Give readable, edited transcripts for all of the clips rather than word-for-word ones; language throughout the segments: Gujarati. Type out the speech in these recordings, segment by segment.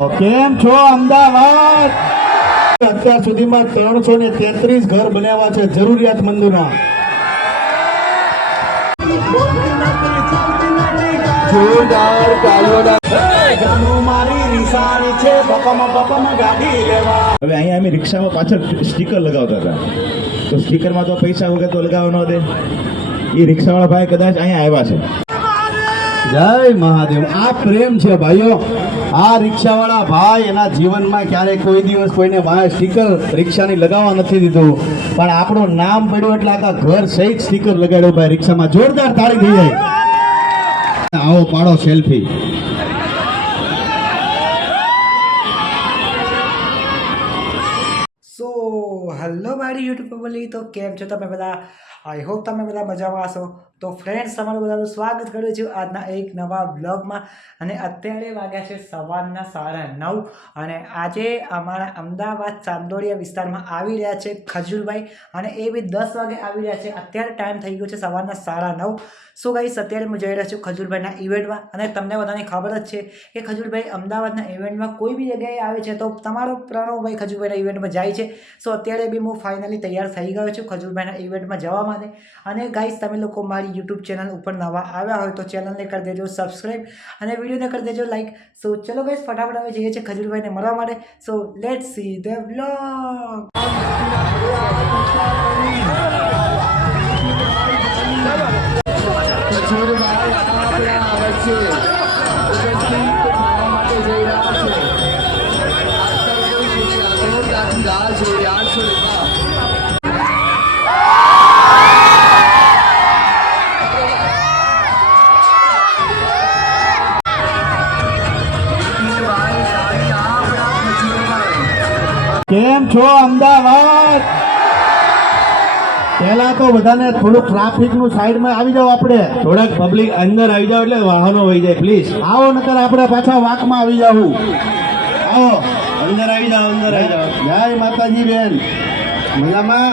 કેમ છો અમદાવાદ? અત્યાર સુધીમાં 333 ઘર બનાવ્યા છે જરૂરિયાતમંદોના. જોરદાર તાળીઓના મારી નિશાની છે બપમાં ગાડી લેવા. હવે અહીંયા અમે રિક્ષામાં પાછળ સ્ટીકર લગાવતા હતા, તો સ્ટીકરમાં તો પૈસા વગર તો લગાવવા ન દે. એ રિક્ષાવાળા ભાઈ કદાચ અહીંયા આવ્યા છે. જય મહાદેવ. આ પ્રેમ છે ભાઈઓ. આ રિક્ષાવાળા ભાઈ એના જીવનમાં ક્યારેય કોઈ દિવસ કોઈને વાય સ્ટીકર રિક્ષાની લગાવવા નથી દીધું, પણ આપણું નામ પડ્યું એટલે આખા ઘર સહિત સ્ટીકર લગાડ્યો ભાઈ રિક્ષામાં. જોરદાર તાળી થઈ જાય. આવો પાડો સેલ્ફી. સો હેલો મારી યુટ્યુબ ફેમિલી, તો કેમ છો તમે બધા? આઈ હોપ તમે બધા મજામાં હશો. તો ફ્રેન્ડ્સ, તમારું બધાનું સ્વાગત કરું છું આજના એક નવા બ્લોગમાં. અને અત્યારે વાગ્યા છે સવારના 9:30 અને આજે અમારા અમદાવાદ ચાંદોડિયા વિસ્તારમાં આવી રહ્યા છે ખજૂરભાઈ, અને એ બી 10 વાગે આવી રહ્યા છે. અત્યારે ટાઈમ થઈ ગયો છે સવારના 9:30. સો ગાઈસ, અત્યારે હું જઈ રહ્યો છું ખજૂરભાઈના ઇવેન્ટમાં. અને તમને બધાને ખબર જ છે કે ખજૂરભાઈ અમદાવાદના ઇવેન્ટમાં કોઈ બી જગ્યાએ આવે છે તો તમારો પ્રણવભાઈ ખજૂરભાઈના ઇવેન્ટમાં જાય છે. સો અત્યારે બી હું ફાઇનલી તૈયાર થઈ ગયો છું ખજૂરભાઈના ઇવેન્ટમાં જવા માટે. અને ગાઈસ, તમે લોકો મારી યુટ્યુબ ચેનલ ઉપર નવા આવ્યા હોય તો ચેનલને કરી દેજો સબસ્ક્રાઈબ અને વિડીયોને કરી દેજો લાઈક. સો ચલો ગાઈસ, ફટાફટ હવે જઈએ છીએ ખજૂરભાઈને મળવા માટે. So let's see the vlog. કેમ છો અમદાવાદ? પહેલા તો બધાને થોડું ટ્રાફિક નું સાઈડમાં આવી જાવ. આપણે થોડાક પબ્લિક અંદર આવી જાવ એટલે વાહનો વહી જાય પ્લીઝ. આવો, નકર આપણે પાછા વાકમાં આવી જાવું. આવો, અંદર આવી જાવ, અંદર આવી જાવ. જય માતાજી બેન. મજામાં?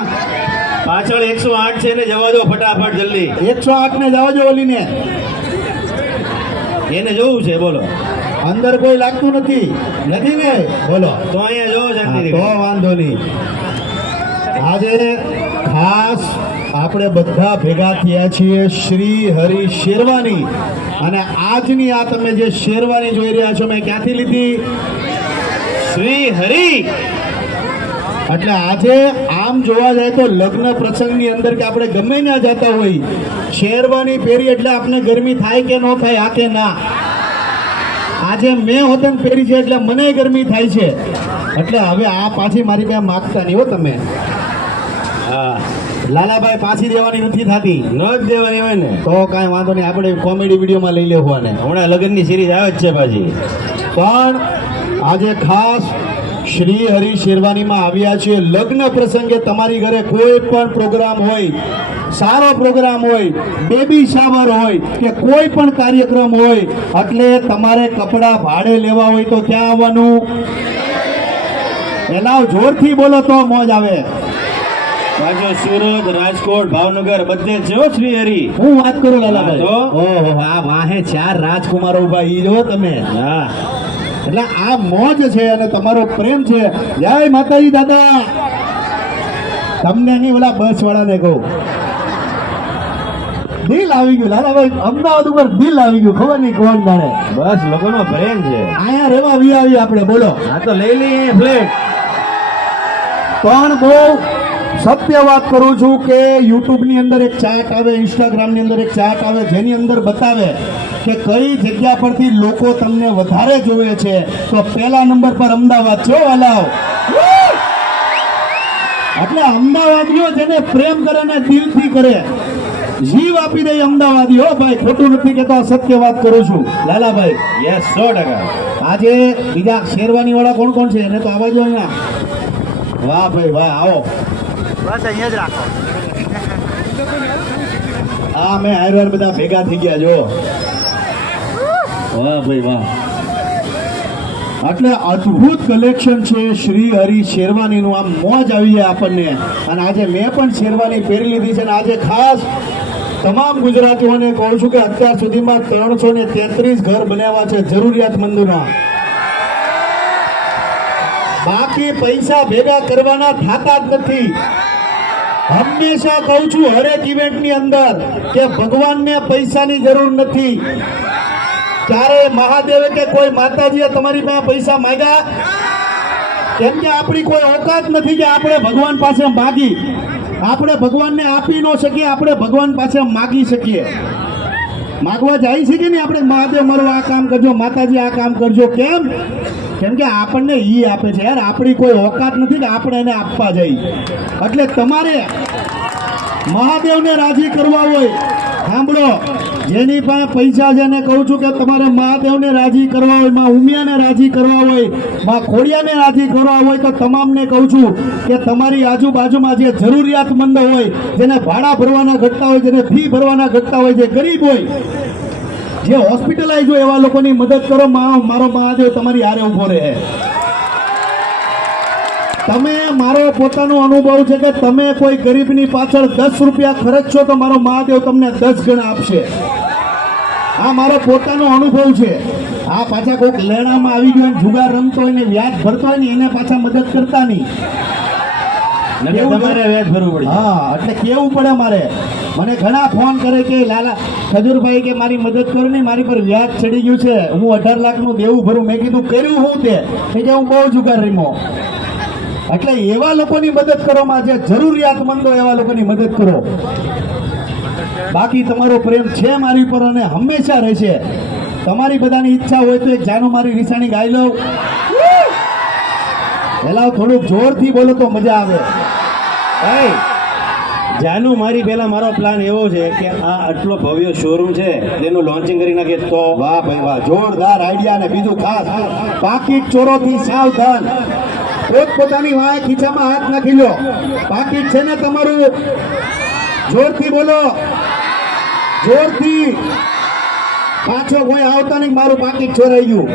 પાછળ 108 છે ને, જવા દો ફટાફટ જલ્દી. 108 ને જવા દો. ઓલીને એને જોવું છે, બોલો. અંદર કોઈ લાગતું નથી ને? બોલો. તો અહીંયા જોવો શાંતિથી. તો વાંધો નહીં. આજે ખાસ આપણે બધા ભેગા થયા છીએ શ્રી હરિ શેરવાની. અને આજની આ તમે જે શેરવાની જોઈ રહ્યા છો, મેં ક્યાંથી લીધી? શ્રી હરિ. એટલે આજે આમ જોવા જાય તો લગ્ન પ્રસંગની અંદર કે આપણે ગમે ના જતા હોય, શેરવાની પહેરી એટલે આપણે ગરમી થાય કે ન થાય? આ કે ના? આજે મેં હોતન પહેરી છે એટલે મને ગરમી થાય છે. એટલે હવે આ પાછી મારી પાસે માગતા નહીં હો તમે. હા, લાલાભાઈ પાછી દેવાની નથી થતી. ન જ દેવાની હોય ને તો કાંઈ વાંધો નહીં, આપણે કોમેડી વિડીયોમાં લઈ લેવું. અને હમણાં લગ્નની સિરીઝ આવે જ છે પાછી. પણ આજે ખાસ શ્રી હરિ શેરવાનીમાં આવ્યા છીએ લગ્ન પ્રસંગે. તમારી ઘરે કોઈ પણ પ્રોગ્રામ હોય, સારો પ્રોગ્રામ હોય, બેબી શાવર હોય કે કોઈ પણ કાર્યક્રમ હોય, એટલે તમારે કપડાં ભાડે લેવા હોય તો ક્યાં આવવાનું? એના જોરથી બોલો તો મોજ આવે. પાછો સુરત, રાજકોટ, ભાવનગર બધે જ છે હો શ્રી હરિ. હું વાત કરું લાલાભાઈ. તો ઓહો, આ વાહે 4 રાજકુમારો ઉભા, ઈ જો તમે. હા, એટલે આ મોજ છે અને તમારો પ્રેમ છે. જય માતાજી દાદા. તમને નહીં, ઓલા બસ વાળાને કહું, દિલ આવી ગયું લાલાભાઈ. અમદાવાદ ઉપર દિલ આવી ગયું, ખબર નહીં કોણ જાણે. બસ લોકોનો પ્રેમ છે. અહીંયા રેવા આવી આપણે. બોલો. હા, તો લઈ લઈએ ફ્લેટ. પણ બહુ સત્ય વાત કરું છું કે યુટ્યુબની અંદર એક ચાર્ટ આવે, ઇન્સ્ટાગ્રામની અંદર એક ચાર્ટ આવે, જેની અંદર બતાવે કે કઈ જગ્યા પરથી લોકો તમને વધારે જોવે છે. તો પહેલા નંબર પર અમદાવાદ છે. વાલાઓ, એટલે અમદાવાદીઓ જેને પ્રેમ કરે ને દિલથી કરે, જીવ આપી દે અમદાવાદી. હો ભાઈ, ખોટું નથી કહેતો, સત્ય વાત કરું છું લાલાભાઈ. યસ, 100%. આજે બીજા શેરવાની વાળા કોણ કોણ છે એને તો આવા જો અહીંયા. વાહ ભાઈ વાહ, આવો. બસ અહીંયા જ રાખો. આ મેં હારવાર બધા ભેગા થઈ ગયા જો. વાહ ભાઈ વાહ. એટલે અદ્ભુત કલેક્શન છે શ્રી હરિ શેરવાનીનું. આમ મોજ આવી જાય આપણને. અને આજે મેં પણ શેરવાની પહેરી લીધી છે. અને આજે ખાસ તમામ ગુજરાતીઓને કહું છું કે અત્યાર સુધીમાં 333 ઘર બનાવ્યા છે જરૂરિયાતમંદોના. બાકી પૈસા ભેગા કરવાના થતા જ નથી. હંમેશા કહું છું હરેક ઇવેન્ટની અંદર કે ભગવાનને પૈસાની જરૂર નથી. ક્યારે મહાદેવે કે કોઈ માતાજીએ તમારી પાસે પૈસા માંગ્યા? કેમ કે આપણી કોઈ ઓકાત નથી કે આપણે ભગવાન પાસે માગી. આપણે ભગવાનને આપી ન શકીએ, આપણે ભગવાન પાસે માગી શકીએ. માગવા જાય છે કે નહીં આપણે, મહાદેવ મારું આ કામ કરજો, માતાજી આ કામ કરજો. કેમ કે આપણને ઈ આપે છે યાર. આપણી કોઈ ઓકાત નથી કે આપણે એને આપવા જઈએ. એટલે તમારે મહાદેવને રાજી કરવા હોય, સાંભળો, જેની પાસે પૈસા છે એને કહું છું કે તમારે મહાદેવને રાજી કરવા હોય, માં ઉમિયાને રાજી કરવા હોય, માં ખોડિયાને રાજી કરવા હોય તો તમામને કહું છું કે તમારી આજુબાજુમાં જે જરૂરિયાતમંદ હોય, જેને ભાડા ભરવાના ઘટતા હોય, જેને ફી ભરવાના ઘટતા હોય, જે ગરીબ હોય, જે હોસ્પિટલાઇઝ હોય, એવા લોકોની મદદ કરો. મારો મહાદેવ તમારી હારે ઉભો રહે. તમે, મારો પોતાનો અનુભવ છે કે તમે કોઈ ગરીબની પાછળ 10 રૂપિયા ખર્ચશો તો મારો મહાદેવ તમને 10 ગણા આપશે. આ મારો પોતાનો અનુભવ છે. આ પાછા કોઈક લેણામાં આવી ગયો ને જુગાર રમતો હોય ને વ્યાજ ભરતો હોય ને એને પાછા મદદ કરતા નહીં. તમારે વ્યાજ ભરવું પડે. હા, એટલે કેવું પડે મારે. મને ઘણા ફોન કરે કે લાલા ખજૂરભાઈ કે મારી મદદ કરો ને, મારી પર વ્યાજ ચડી ગયું છે, હું 18 લાખનું દેવું ભરું. મેં કીધું કર્યું હું તે કે હું બહુ જુગાર રમ્યો. એટલે એવા લોકોની મદદ કરો, માં જે જરૂરિયાતમંદો એવા લોકોની મદદ કરો. બાકી તમારો પ્રેમ છે મારી પર અને હંમેશા રહેશે. તમારી બધાની ઈચ્છા હોય તો એક જાનુ મારી રીસાણી ગાઈ લઉં. પેલા થોડુંક જોરથી બોલો તો મજા આવે. ભાઈ જાનુ મારી પહેલા મારો પ્લાન એવો છે કે આ આટલો ભવ્ય શોરૂમ છે તેનું લોન્ચિંગ કરી નાખીએ તો. વાહ ભાઈ વાહ, જોરદાર આઈડિયા. ને બીજું ખાસ, પાકીટ ચોરોથી સાવધાન. પોતપોતાની વાય ખીચામાં હાથ નાખી લો. પાકીટ છે ને તમારું, જોરથી બોલો, જોરથી. પાછો કોઈ આવતા નહીં, મારું પાકીટ ચોરાઈ ગયું.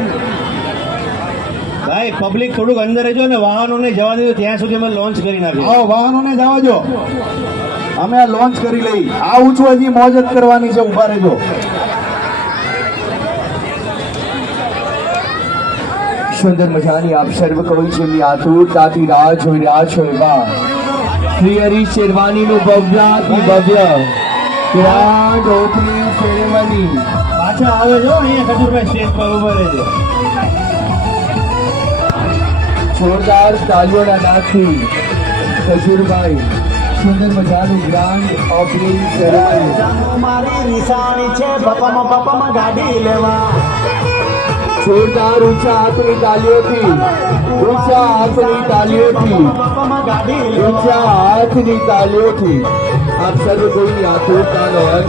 ભાઈ પબ્લિક થોડુંક અંદર રહેજો ને વાહનોને જવા દેજો ત્યાં સુધી અમે લોન્ચ કરી નાખીએ. આવો વાહનોને જવા દો, અમે આ લોન્ચ કરી લઈ. આવું છું, હજી મોજ જ કરવાની છે, ઉભા રહેજો. સુંદર મજાની આપ સર્વ કવિ જેમની આતુરતાથી રાહ જોઈ રહ્યા છો એવા શ્રી હરી શેરવાનીનું ભવ્યાતિ ભવ્ય ગ્રાન્ડ ઓપનિંગ સેરેમની પાછા આવે જો અહીંયા ખજૂરભાઈ સ્ટેજ પર ઉભા રહેજો. જોરદાર તાલીઓના નાદથી ખજૂરભાઈ સુંદર મજાનું ગ્રાન્ડ ઓપનિંગ સેરેમની મારી નિશાની છે, બપમાં ગાડી લેવા. જોરદાર ઊંચા હાથની તાલીઓથી ઊંચા હાથની તાલીઓથી ઊંચા હાથની તાલીઓથી આપ સર્વ કોઈની આતુરતાનો અંત.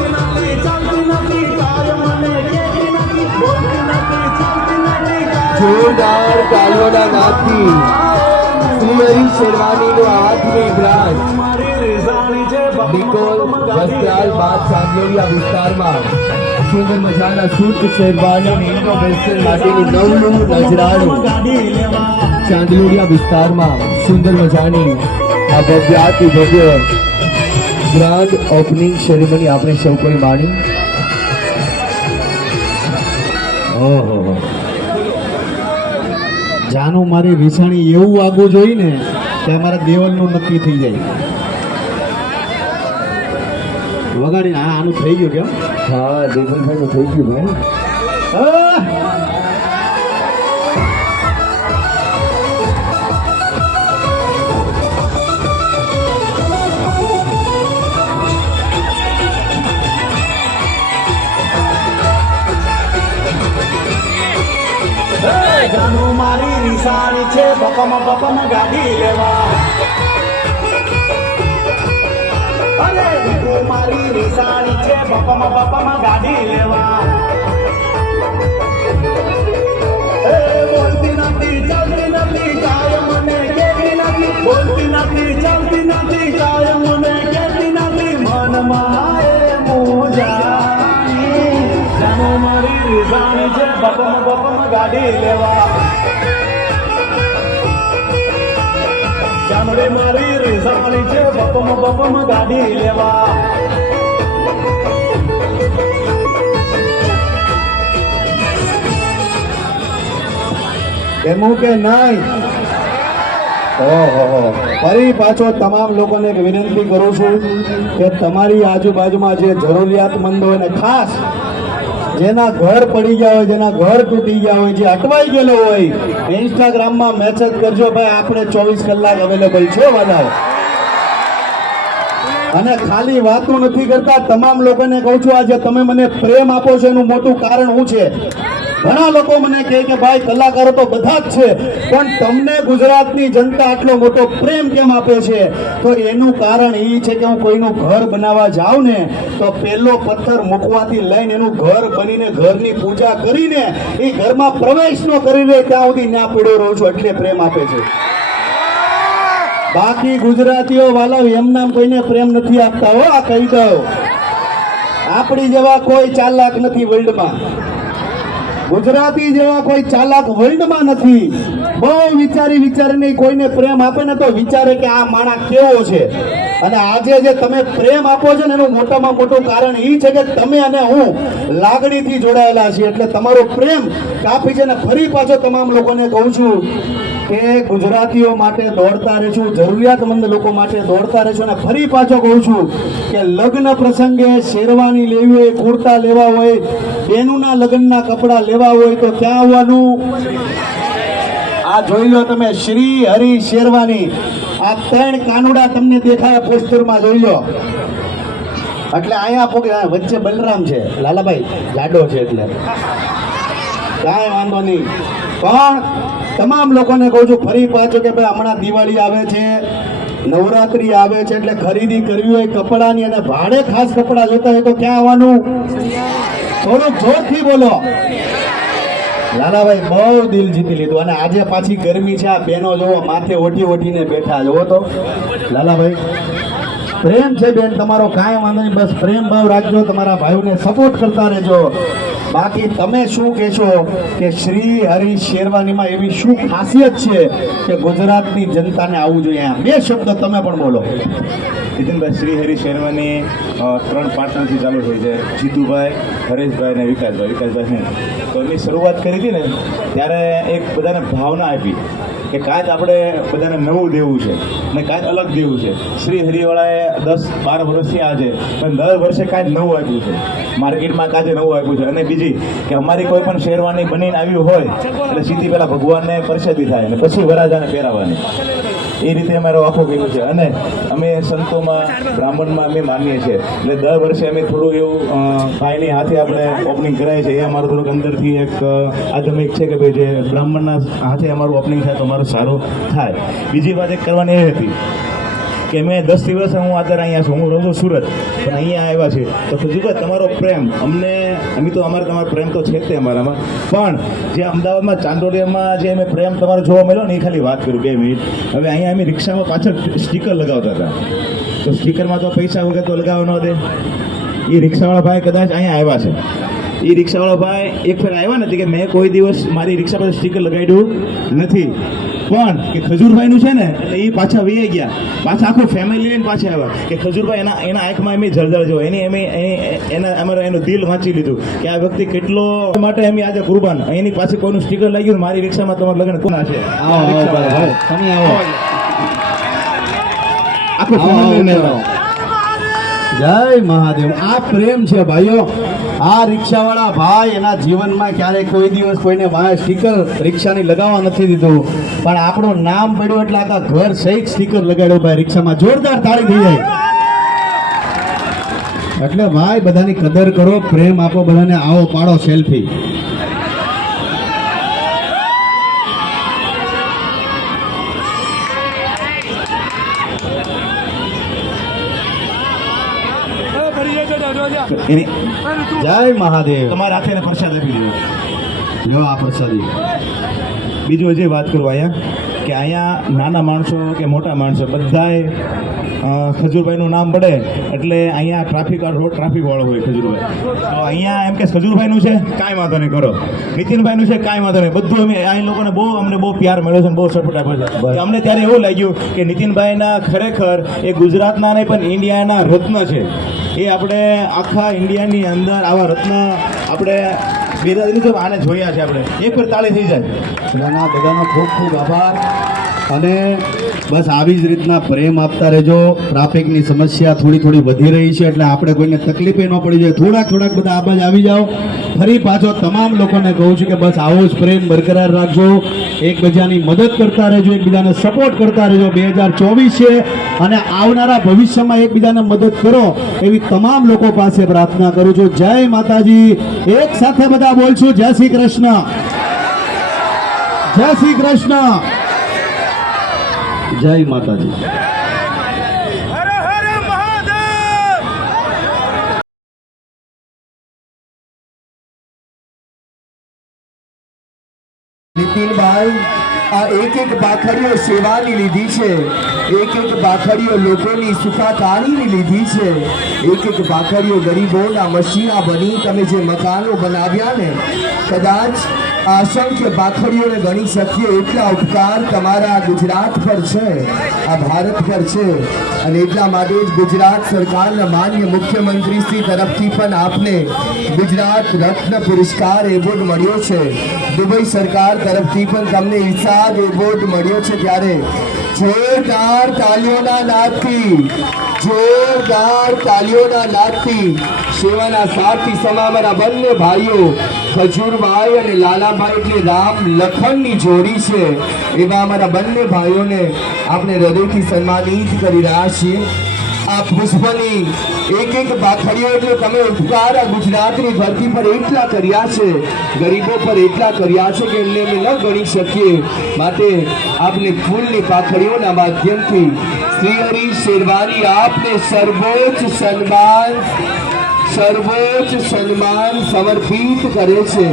જોરદાર તાલીઓના નાદથી શ્રી હરી શેરવાનીનો હાથની બ્રાન્ચ નિકોલ વસ્ત્રાલ બાદ ચાંદલોડિયા વિસ્તારમાં સુંદર મજાના સૂટ શેરવાની ઇનોવેશન માટેનું નવનું નજરાણું ચાંદલોડિયા વિસ્તારમાં સુંદર મજાની આ ભવ્યાતિ ભવ્ય ગ્રાન્ડ ઓપનિંગ સેરેમની આપણે સૌ કોઈ માણી. ઓહો, જાનુ મારી રીસાણી એવું આગું જોઈ ને કે અમારા દેવલનું નક્કી થઈ જાય. વગાડીને આનું થઈ ગયું કેમ? હા દેવલભાઈનું થઈ ગયું ભાઈ. જાનુ મારી રીસાણી છે, બપમાં ગાડી લેવા. અરે જાનુ મારી રીસાણી છે, બપમાં ગાડી લેવા. એ બોલતી નથી, ચાલતી નથી, જાય મને કેતી નથી. બોલતી નથી, ચાલતી નથી, જાય મને કેતી નથી. મનમાં એ મોજાણી. જાનુ મારી રીસાણી છે, બપમાં ગાડી લેવા. જાનુ મારી રીસાણી છે, બપમાં ગાડી લેવા. એમ કે નહીં, ઓહો, ફરી પાછો તમામ લોકોને એક વિનંતી કરું છું કે તમારી આજુબાજુમાં જે જરૂરિયાતમંદ હોય ને ખાસ જેના ઘર પડી ગયા હોય, જેના ઘર તૂટી ગયા હોય, જે અટવાઈ ગયેલો હોય, ઇન્સ્ટાગ્રામમાં મેસેજ કરજો, ભાઈ આપણે 24 કલાક અવેલેબલ છે વાલાઓ. અને ખાલી વાતો નથી કરતા, તમામ લોકોને કહું છું આજે તમે મને પ્રેમ આપો છો એનું મોટું કારણ શું છે? ઘણા લોકો મને કહે કે ભાઈ કલાકારો તો બધા જ છે, પણ તમને ગુજરાતની જનતા આટલો મોટો પ્રેમ કેમ આપે છે? તો એનું કારણ એ છે કે હું કોઈનું ઘર બનાવવા જાઉં ને તો પહેલો પથ્થર મૂકવાથી લઈને એનું ઘર બનીને ઘરની પૂજા કરીને એ ઘરમાં પ્રવેશ ન કરી લે ત્યાં સુધી ના પડ્યો રહું છું, એટલે પ્રેમ આપે છે. બાકી ગુજરાતીઓ વાલા એમ નામ કોઈને પ્રેમ નથી આપતા હો, આ કહી દઉં. આપણી જેવા કોઈ ચાલાક નથી વર્લ્ડમાં, ગુજરાતી જેવા કોઈ ચાલાક વર્લ્ડમાં નથી. બહુ વિચારીને કોઈને પ્રેમ આપે ને તો વિચારે કે આ માણસ કેવો છે. અને આજે જે તમે પ્રેમ આપો છો ને એનું મોટામાં મોટું કારણ એ છે કે તમે અને હું લાગણીથી જોડાયેલા છીએ, એટલે તમારો પ્રેમ કાફી છે. ને ફરી પાછો તમામ લોકોને કહું છું કે ગુજરાતીઓ માટે દોડતા રહેશું, જરૂરિયાતમંદ લોકો માટે દોડતા રહેશું. અને ફરી પાછો કહું છું કે લગ્ન પ્રસંગે શેરવાની લેવી હોય, કુર્તા લેવા હોય, બેનુના લગ્નના કપડાં લેવા હોય તો ક્યાં આવવાનું? આ જોઈ લો તમે, શ્રી હરિ શેરવાની. આ 3 કાનુડા તમને દેખાય પોસ્ટરમાં, જોઈ લો. એટલે અહીંયા વચ્ચે બલરામ છે, લાલાભાઈ જાડો છે, એટલે કાંઈ વાંધો નહીં. પણ તમામ લોકોને કહું છું ફરી પાછું કે ભાઈ હમણાં દિવાળી આવે છે, નવરાત્રી આવે છે, એટલે ખરીદી કરવી હોય કપડાની અને ભાડે ખાસ કપડા જોતા હોય તો ક્યાં આવવાનું? થોડુંક જોરથી બોલો. લાલાભાઈ બહુ દિલ જીતી લીધું. અને આજે પાછી ગરમી છે, આ બેનો જોવો માથે ઓઢીને બેઠા, જોવો તો લાલાભાઈ. પ્રેમ છે બેન તમારો, કાંઈ વાંધો નહીં, બસ પ્રેમ ભાવ રાખજો, તમારા ભાઈઓને સપોર્ટ કરતા રહેજો. બાકી તમે શું કહેશો કે શ્રી હરિ શેરવાનીમાં એવી શું ખાસિયત છે કે ગુજરાતની જનતાને આવવું જોઈએ? બે શબ્દ તમે પણ બોલો. નીતિનભાઈ, શ્રી હરિ શેરવાની 3 પાર્ટનરથી ચાલુ થઈ છે, જીતુભાઈ, હરેશભાઈ અને વિકાસભાઈ. વિકાસભાઈ તો એની શરૂઆત કરી હતી ને ત્યારે એક બધાને ભાવના આપી કે કાંઈક આપણે બધાને નવું દેવું છે અને કાંઈક અલગ દેવું છે. શ્રી હરિવાળાએ 10-12 વર્ષથી આ છે, પણ દર વર્ષે કાંઈક નવું આપ્યું છે, માર્કેટમાં કાંઈ નવું આપ્યું છે. અને બીજી કે અમારી કોઈ પણ શેરવાની બનીને આવ્યું હોય એટલે સીધી પહેલાં ભગવાનને પરસેદી થાય અને પછી વરાજાને પહેરાવાની, એ રીતે અમારો આખો કર્યું છે. અને અમે સંતોમાં, બ્રાહ્મણમાં અમે માનીએ છીએ, એટલે દર વર્ષે અમે થોડું એવું ભાઈની હાથે આપણે ઓપનિંગ કરાય છે. એ અમારું થોડુંક અંદરથી એક આધમિક છે કે ભાઈ જે બ્રાહ્મણના હાથે અમારું ઓપનિંગ થાય તો અમારું સારું થાય. બીજી વાત એક કરવાની એ હતી કે મેં 10 દિવસ હું અત્યારે અહીંયા છું, હું રહું છું સુરત, પણ અહીંયા આવ્યા છે તો ખજૂરભાઈ તમારો પ્રેમ અમને, તો તમારો પ્રેમ તો છે જ તે અમારામાં, પણ જે અમદાવાદમાં ચાંદોડિયામાં જે અમે પ્રેમ તમારો જોવા મળ્યો ને એ ખાલી વાત કરું 2 મિનિટ. હવે અહીંયા અમે રિક્ષામાં પાછળ સ્ટીકર લગાવતા હતા, તો સ્ટીકરમાં તો પૈસા વગર તો લગાવવા ન દે. એ રિક્ષાવાળા ભાઈ કદાચ અહીંયા આવ્યા છે, એ રિક્ષાવાળા ભાઈ એક ફેર આવ્યા નથી કે મેં કોઈ દિવસ મારી રિક્ષા પર સ્ટીકર લગાવ્યું નથી, પણ કે ખજૂરભાઈનું છે ને એટલે એ પાછા વહી ગયા, પાછા આખું ફેમિલી લઈને પાછા આવ્યા કે ખજૂરભાઈ એના આંખમાં એમ જળજળ જો એનું દિલ વાંચી લીધું કે આ વ્યક્તિ કેટલો માટે એમ આજે કુરબાન. એની પાસે કોઈનું સ્ટીકર લાગ્યું મારી રિક્ષામાં તમારું લગ્ન કોના છે, તમે આવો, આખું family લઈને આવ્યા. જય મહાદેવ. આ પ્રેમ છે ભાઈઓ. આ રિક્ષાવાળા ભાઈ એના જીવનમાં ક્યારેય કોઈ દિવસ કોઈને સ્ટીકર રિક્ષાની લગાવવા નથી દીધું, પણ આપણું નામ પડ્યું એટલે આખા ઘર સહિત સ્ટીકર લગાડ્યો ભાઈ રિક્ષામાં. જોરદાર તાળી થઈ જાય. એટલે ભાઈ બધાની કદર કરો, પ્રેમ આપો બધાને. આવો પાડો સેલ્ફી. જય મહાદેવ. તમારા હાથે એને પ્રસાદ આપી દીધો. લો આ પ્રસાદી. બીજું હજી વાત કરું અહીંયા કે અહીંયા નાના માણસો કે મોટા માણસો બધાએ ખજૂરભાઈનું નામ પડે એટલે અહીંયા ટ્રાફિક વાળો હોય ખજૂરભાઈ, તો અહીંયા એમ કે ખજૂરભાઈનું છે કાંઈ વાંધો નહીં કરો, નીતિનભાઈનું છે કાંઈ વાંધો નહીં, બધું અમે અહીં લોકોને અમને બહુ પ્યાર મળ્યો છે, બહુ સપોર્ટ આપ્યો છે. તો અમને ત્યારે એવું લાગ્યું કે નીતિનભાઈના ખરેખર એ ગુજરાતના નહીં પણ ઇન્ડિયાના રત્ન છે. એ આપણે આખા ઇન્ડિયાની અંદર આવા રત્ન આપણે આને જોયા છે. આપણે એક વાર તાળી થઈ જાય. બધાનો ખૂબ ખૂબ આભાર. અને બસ આવી જ રીતના પ્રેમ આપતા રહેજો. ટ્રાફિકની સમસ્યા થોડી વધી રહી છે એટલે આપણે કોઈને તકલીફે ન પડી જાય. થોડાક બધા આબાજ આવી જાઓ. ફરી પાછો તમામ લોકોને કહું છું કે બસ આવો જ પ્રેમ બરકરાર રાખજો, એકબીજાની મદદ કરતા રહેજો, એકબીજાને સપોર્ટ કરતા રહેજો. 2024 છે અને આવનારા ભવિષ્યમાં એકબીજાને મદદ કરો એવી તમામ લોકો પાસે પ્રાર્થના કરું છું. જય માતાજી. એક સાથે બધા બોલશું જય શ્રી કૃષ્ણ, જય શ્રી કૃષ્ણ, જય માતાજી. નીતિનભાઈ, આ એક બાખડીઓ સેવાની લીધી છે, એક બાખડીઓ લોકોની સુખાકારીની લીધી છે, એક બાખડીઓ ગરીબોના મસીહા બની તમે જે મકાનો બનાવ્યા ને, કદાચ આ અસંખ્ય બાખડીઓને ગણી શકીએ એટલા ઉપકાર તમારા ગુજરાત પર છે, આ ભારત પર છે. અને એટલા માટે જ ગુજરાત સરકારના માન્ય મુખ્યમંત્રી શ્રી તરફથી પણ આપને ગુજરાત રત્ન પુરસ્કાર એવોર્ડ મળ્યો છે. દુબઈ સરકાર તરફથી પણ તમને ઇરશાદ એવોર્ડ મળ્યો છે. ત્યારે જોરદાર તાલીઓના નાદથી સેવાના સાથી સમા અમારા બંને ભાઈઓ ખજૂરભાઈ અને લાલાભાઈ એટલે રામ લખનની જોડી છે, એવા અમારા બંને ભાઈઓને આપણે હૃદયથી સન્માનિત કરી રહ્યા છીએ. આ પુષ્પની એક બાખડીઓ એટલે તમે ઉપકાર આ ગુજરાતની ધરતી પર એટલા કર્યા છે, ગરીબો પર એટલા કર્યા છે કે એમને અમે ન ગણી શકીએ. માટે આપને ફૂલની પાખડીઓના માધ્યમથી શ્રી હરિ શેરવાની આપને સર્વોચ્ચ સન્માન સમર્પિત કરે છે.